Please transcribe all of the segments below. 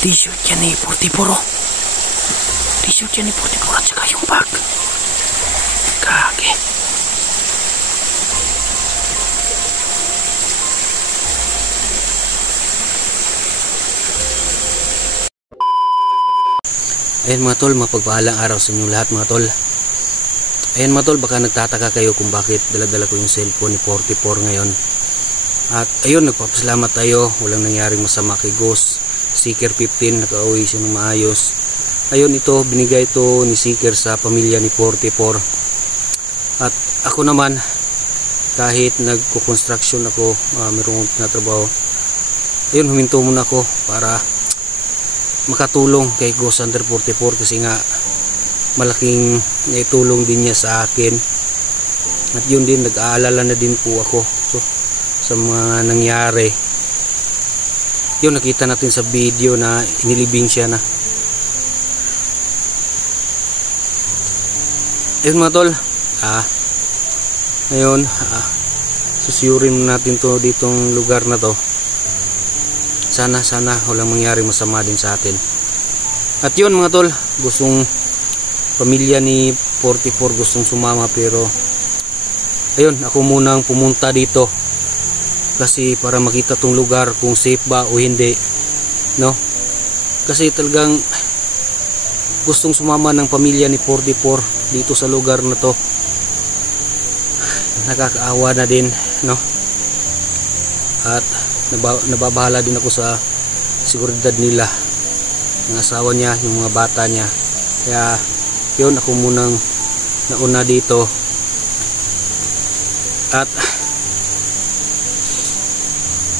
T-shirt yan ni 44 oh. T-shirt yan ni 44 at saka yung bag. Kage. Ayan mga tol, mapagpahalang araw sa inyong lahat mga tol. Ayan mga tol, baka nagtataka kayo kung bakit dala-dala ko yung cellphone ni 44 ngayon. At ayun, nagpapasalamat tayo, walang nangyaring masama kay Ghost. Seeker 15, nakauwi siya ng maayos. Ayun, ito, binigay ito ni Seeker sa pamilya ni 44. At ako naman, kahit nagko-construction ako, mayroong tinatrabaho, ayun, huminto muna ako para makatulong kay Ghost Under 44 kasi nga malaking naitulong din niya sa akin. At yun din, nag-aalala na din po ako sa mga nangyari. Yun, nakita natin sa video na inilibing siya na. Ayun mga tol, ngayon susyurin natin to ditong lugar na to. Sana walang mangyari masama din sa atin. At yun mga tol, gustong pamilya ni 44 gustong sumama pero ayun, ako munang pumunta dito kasi para makita tong lugar kung safe ba o hindi, no? Kasi talagang gustong sumama ng pamilya ni 44 dito sa lugar na to. Nakakaawa na din, no? At nababahala din ako sa seguridad nila, ng asawa niya, yung mga bata niya. Kaya yun, ako munang nauna dito. At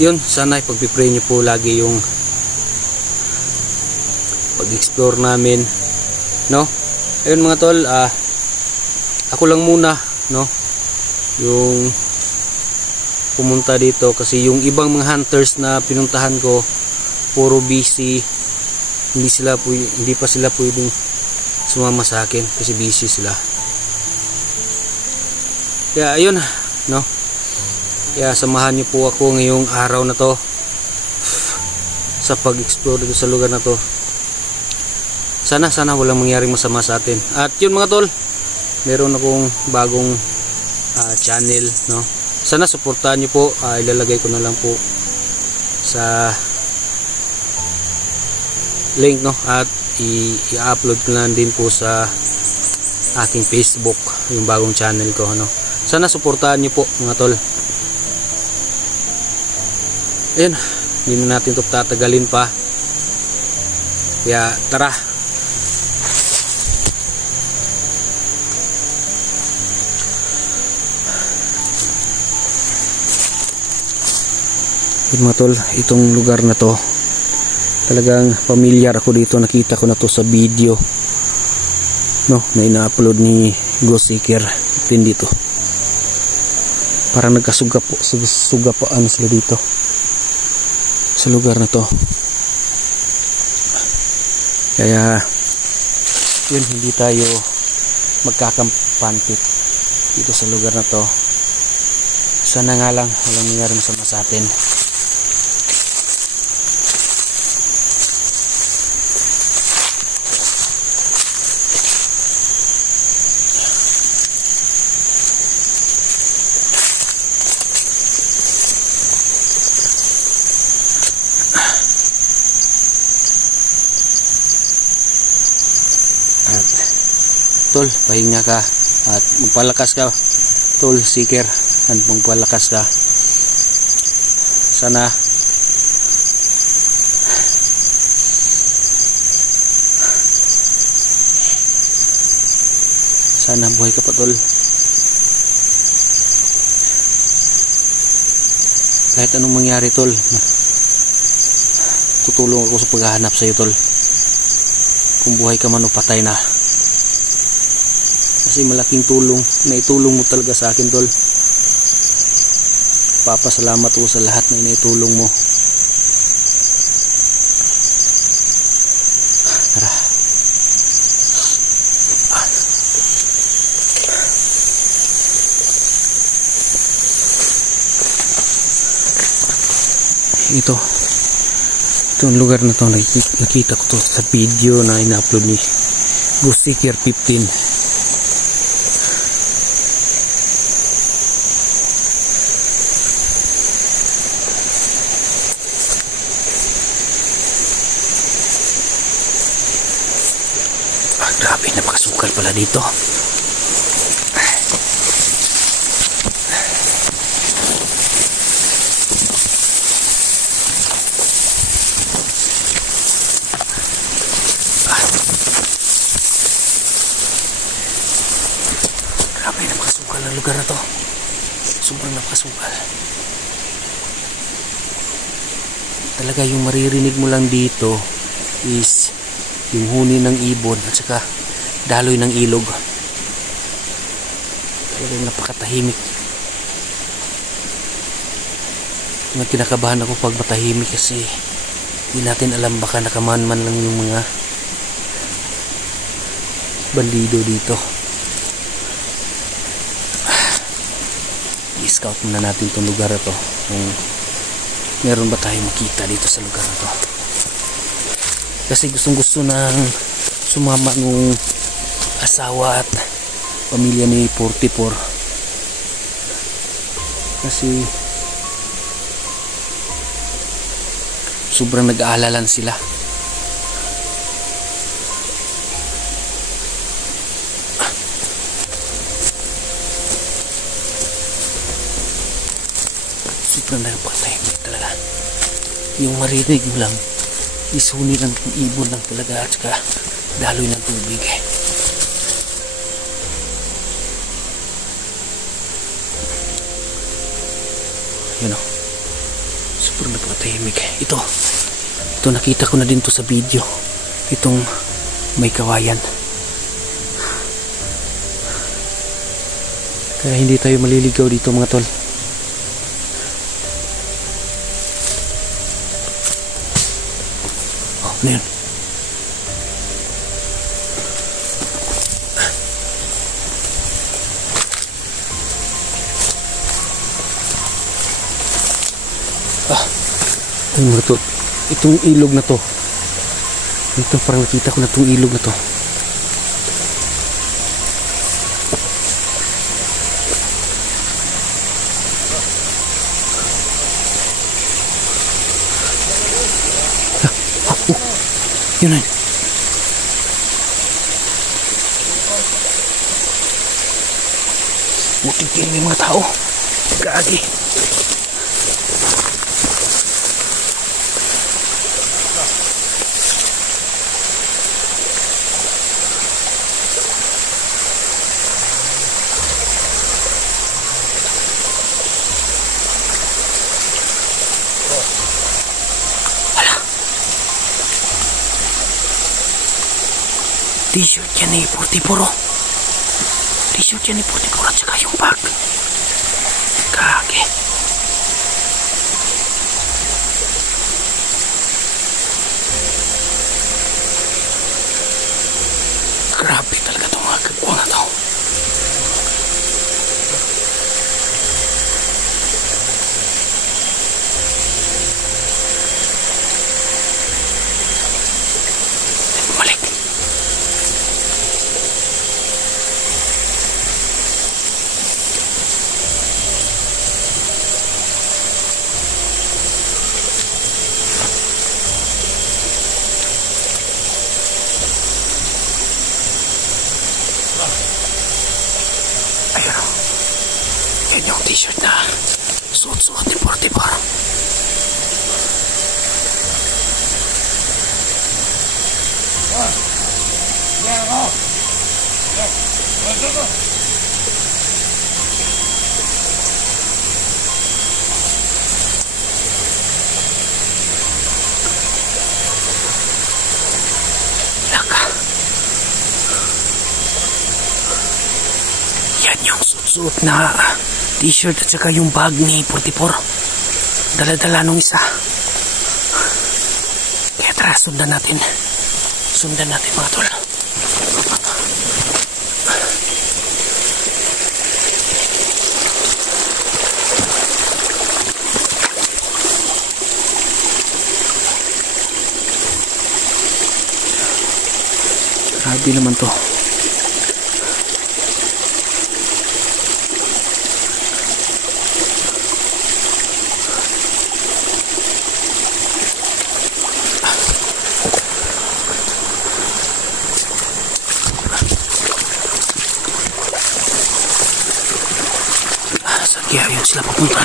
yun, sana ipagpipray niyo po lagi yung pag-explore namin, no? Ayun mga tol, ako lang muna, no, yung pumunta dito kasi yung ibang mga hunters na pinuntahan ko puro busy, hindi pa sila pwedeng sumama sa akin kasi busy sila. Kaya ayun, no, kaya samahan niyo po ako ngayong araw na to sa pag-explore dito sa lugar na to. Sana walang mangyaring masama sa atin. At yun mga tol, meron akong bagong channel, no. Sana suportahan niyo po, ilalagay ko na lang po sa link, no, at i-upload ko na din po sa aking Facebook yung bagong channel ko, no. Sana suportahan niyo po mga tol. Ayun, hindi na natin ito tatagalin pa. Kaya tara. Mga tol, itong lugar na to talagang familiar ako dito, nakita ko na to sa video, no, na ina-upload ni Ghost Seeker din dito. Parang nagkasugapaan sila dito sa lugar na to. Kaya yun, hindi tayo magkakampantit dito sa lugar na to. Sana nga lang walang nangyari masama sa atin. At tol, pahinga ka at magpalakas ka tol Seeker, at magpalakas ka. Sana buhay ka pa tol. Kahit anong mangyari tol, tutulong ako sa paghahanap sa iyo tol. Kung buhay ka man o patay na. Kasi malaking tulong na itulong mo talaga sa akin tol. Papasalamat ko sa lahat na inaitulong mo. Tara. Ito Itong lugar na to, nakita ko to sa video na ina-upload ni Gusikir 15. Grabe, napakasukal pala dito. Grabe, napakasukal ang lugar na to. Sobrang napakasukal. Talaga yung maririnig mo lang dito is yung huni ng ibon at saka daloy ng ilog. Talagang napakatahimik. Yung kinakabahan ako pag matahimik kasi hindi natin alam, baka nakamanman lang yung mga bandido dito. I-scout muna natin itong lugar na to kung meron ba tayong makita dito sa lugar na to. Kasi gustong gusto nang sumama ng asawa at pamilya ni 44 kasi sobrang nag-aalalan sila. Sobrang nagpatahimik talaga. Yung marinig mo lang isuni ng ibon lang talaga at saka daloy ng tubig. Yun o, super napakatahimik. Ito nakita ko na din to sa video, itong may kawayan, kaya hindi tayo maliligaw dito mga tol. Ano yun? Ay mga tol, itong ilog na to, ito parang nakita ko na itong ilog na to. Yun na. Buti may mga tao. Gagi. T-shirt yan ni 44. T-shirt yan ni 44 at saka yung bag. Kage. Grabe talaga itong mga kagwang na to. Yan yung t-shirt na suot-suot ni 44. Yan yung suot-suot na t-shirt at saka yung bag ni 44. Dala-dala nung isa. Kaya tara, sundan natin. Sundan natin mga tol. Grabe naman to. Saan kaya yun sila papunta?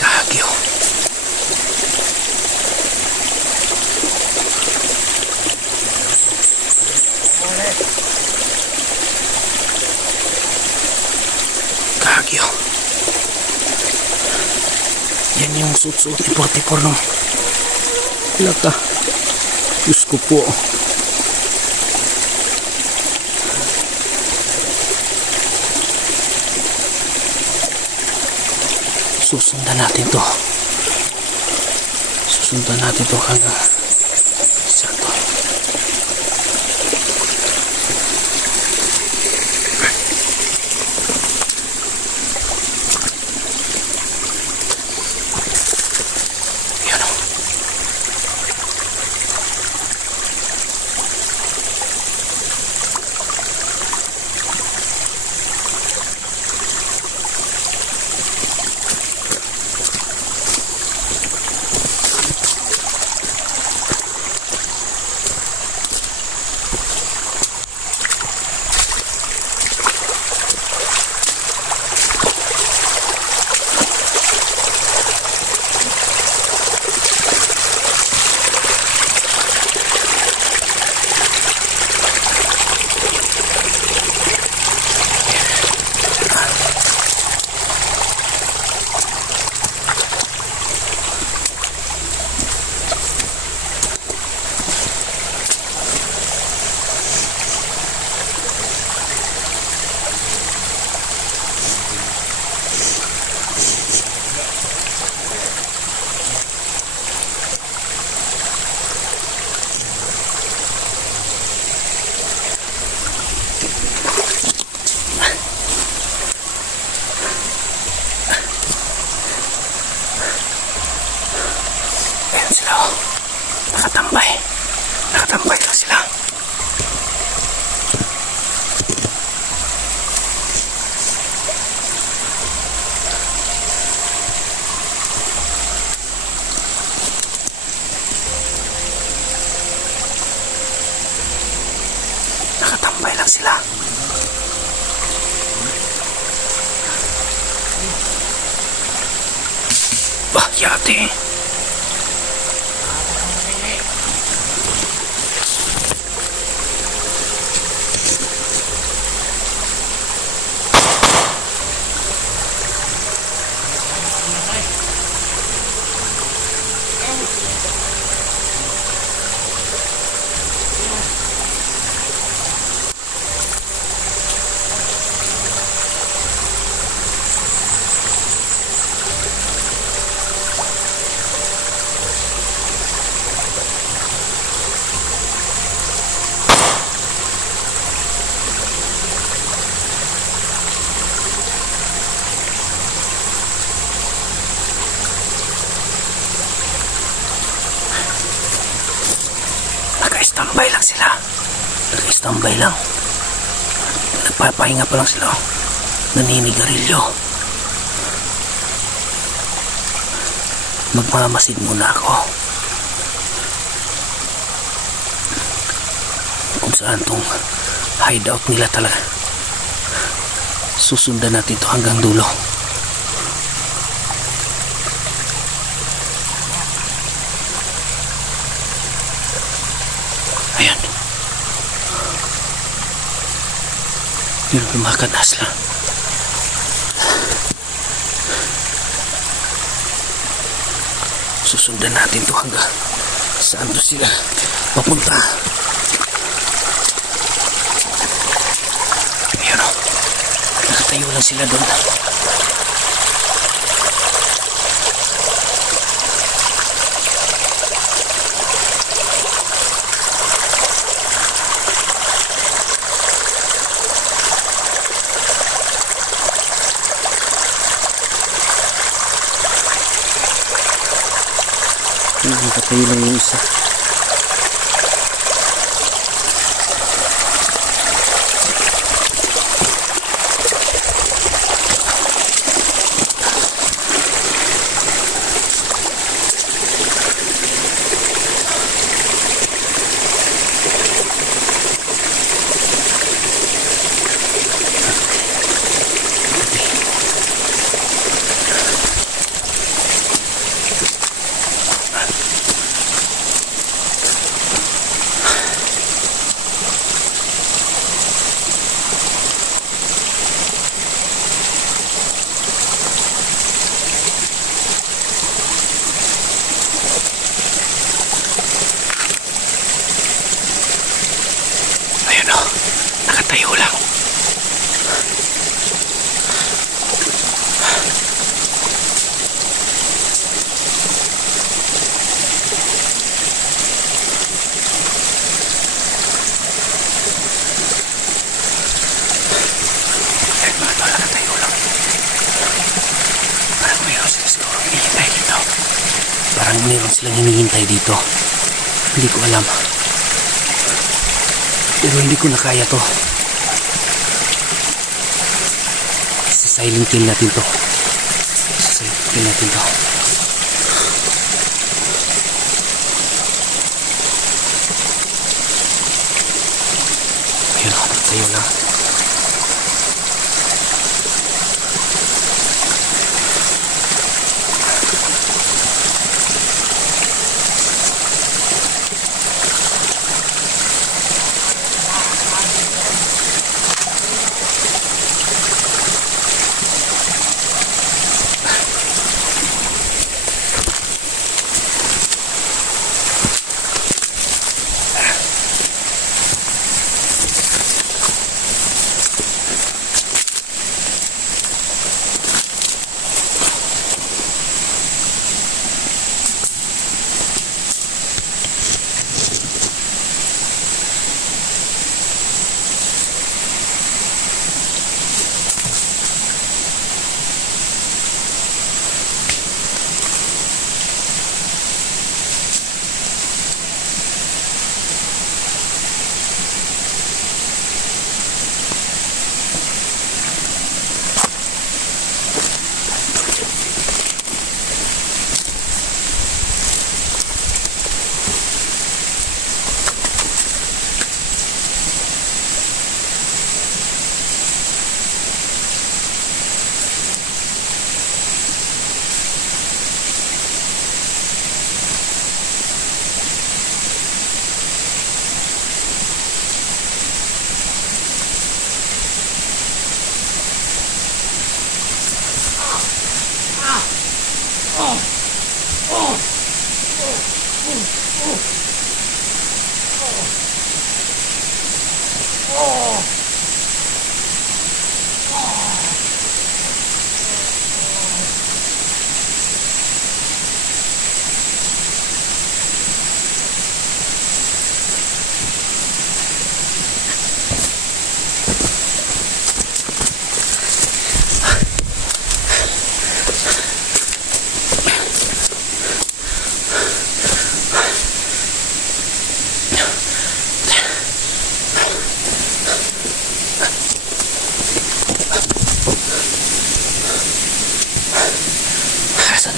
Kagyo. Kagyo. Yan yung suot-suot ni 44 no. Laka. Diyos ko po. Susundan natin to. Susundan natin to hanggang saan to. Yan o. Nakatambay. Nakatambay lang sila. Nakatambay lang sila. Bah, yate. Naka-standby lang sila. Naka-standby lang. Nagpapahinga pa lang sila. Naninigarilyo. Magmamasid muna ako. Kung saan tong hideout nila talaga. Susundan natin ito hanggang dulo. Ayan. Yun, lumakadas lang. Susundan natin ito hanggang saan to sila papunta. Ayan o. Nakatayo lang sila doon. Nakatayo lang yung isa. Nakatayo lang. Ayun mga tol, nakatayo lang. Parang mayroon sila siguro hinihintay dito. Parang mayroon silang hinihintay dito. Hindi ko alam. Pero hindi ko na kaya to. Silent kill natin to. Silent kill natin to. Ayun, tayo na.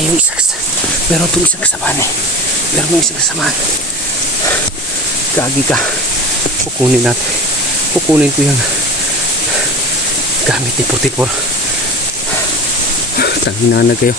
Yung meron itong isang kasamaan meron itong isang kasamaan. Gagi ka. Kukunin natin. Kukunin ko yung gamit ni 44. Tanginanag kayo.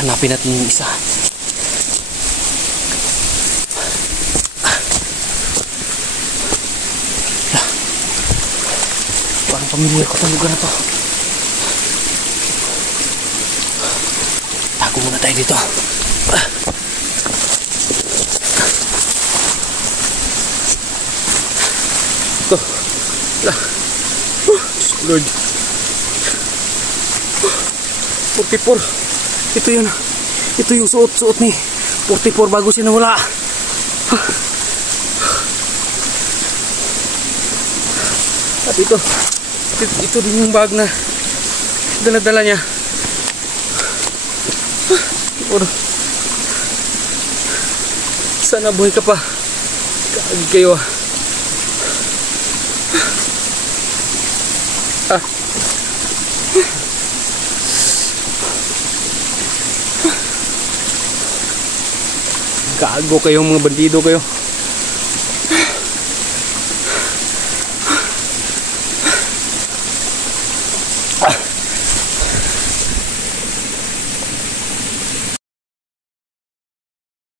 Hanapin natin yung isa. Parang pamilyar ko itong lugar na to. Tago muna tayo dito. Ito. Lord. 44. Ito yun. Ito yung suot ni 44 bago siya nawala. At ito din yung bag na dala-dala niya. Sana buhay ka pa. Kaagi kayo ah. Gago kayo mga bandido kayo.